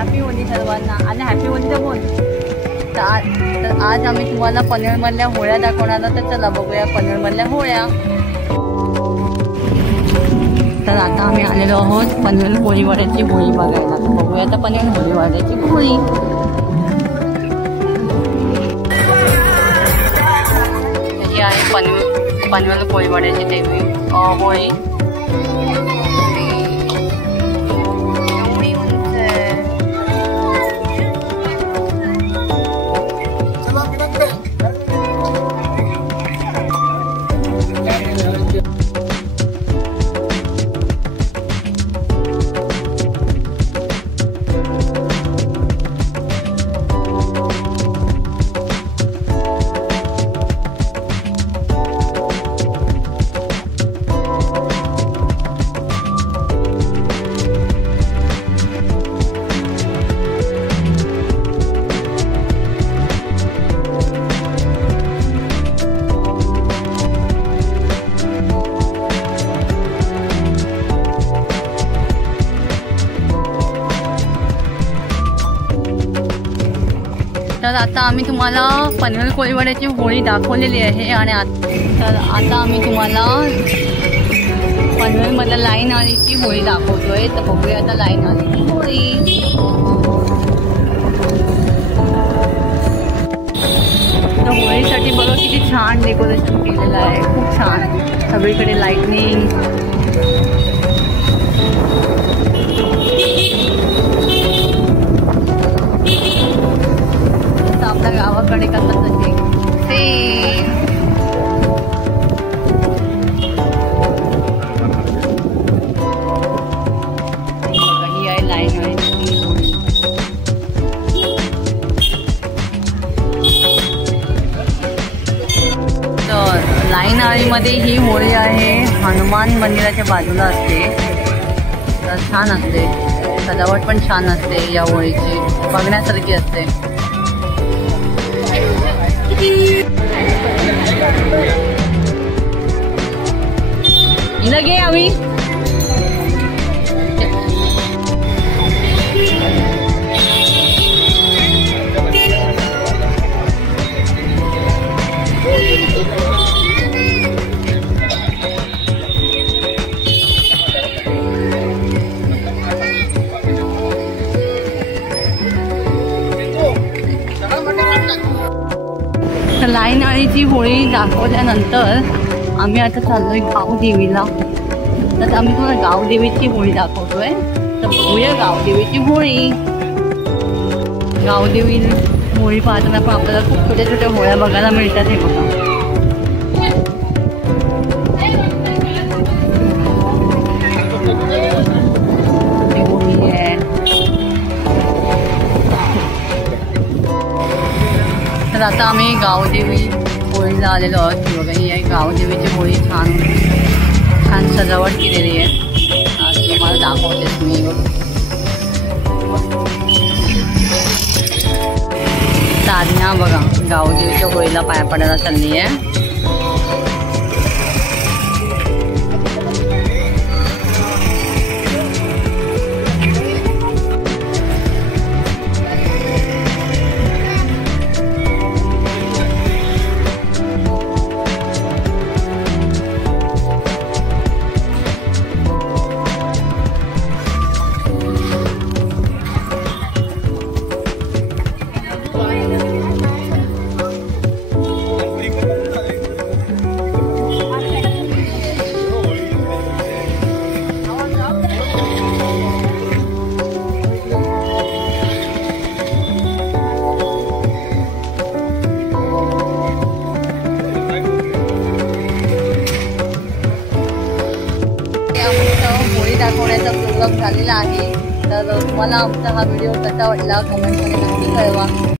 हॅपी होली सर्वांना. आणि हॅपी होलीचं बोल. तर आज आम्ही तुम्हाला पनवेलमधल्या होळ्या दाखवणार. तर चला बघूया पनवेलमधल्या होळ्या. तर आता आम्ही आलेलो आहोत पनवेल होळीवाड्याची होळी बघायला. बघूया आता पनवेल होळीवाड्याची होळी. ही आहे पनवेल होळीवाड्याची देवी होळी. तर आता आम्ही तुम्हाला पनवेल होळीवाड्याची होळी दाखवलेली आहे. आणि तर आता आम्ही तुम्हाला पनवेलमधल्या लाईन आळीची होळी दाखवतोय. तर बघूया आता लाईन आळीची होळी. तर होळीसाठी बघा किती छान डेकोरेशन केलेलं आहे. खूप छान. सगळीकडे लाईटनिंग. आपल्या गावाकडे कसं तसे सेम. ही आहे लाईन आळीची होळी. तर लाईन आळीमध्ये ही होळी आहे हनुमान मंदिराच्या बाजूला असते. तर छान असते. सजावट पण छान असते या होळीची. बघण्यासारखी असते. लगे आम्ही लाईन आळीची होळी दाखवल्यानंतर आम्ही आता चाललोय गावदेवीला. तर आम्ही तुम्हाला गावदेवीची होळी दाखवतोय. तर बघूया गावदेवीची होळी. गावदेवी होळी पाहताना पण आपल्याला खूप छोट्या छोट्या होळ्या बघायला मिळतात. हे बघा होळी आहे. तर आता आम्ही गावदेवी होळीला आलेलो आहोत. बघा ही आहे गावदेवीची होळी. छान छान सजावट केलेली आहे. तुम्हाला दाखवतेच मी. साधना बघा गावदेवीच्या होळीला पाया पडायला चालली आहे. दाखवण्याचा प्रोग्राम झालेला आहे. तर तुम्हाला आमचा हा व्हिडिओ कसा वाटला कमेंटमध्ये नक्की कळवा.